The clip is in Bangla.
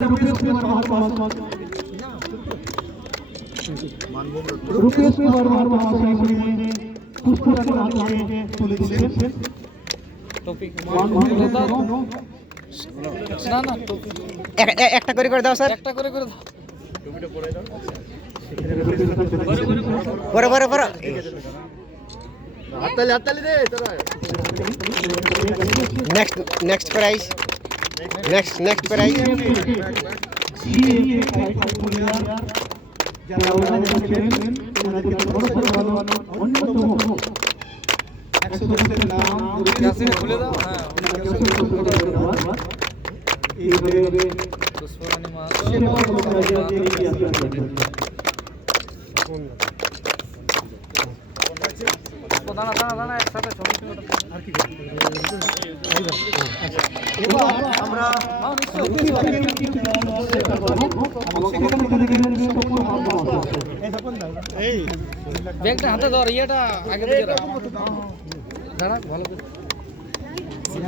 रुपेश कुमार महाशय पुष्परानी हाथे तुले दिलेন না না একটা করে দাও স্যার, একটা করে দাও টুপিটা পরে দাও। পরে পরে পরে হাততালি দে তোরা। Next prize, next prize. যারা ছিলেন ওনাদের ভালো অন্যতম 110 নাম ক্যাসিনে খুলে দাও। হ্যাঁ এইভাবে পুষ্পরানী মা দাঁড়া একসাথে ছবি আর কি আমরা ব্যাগটা হাতে ধর, ইয়েটা আগে দিকে রাখ। দাঁড়া ভালো করে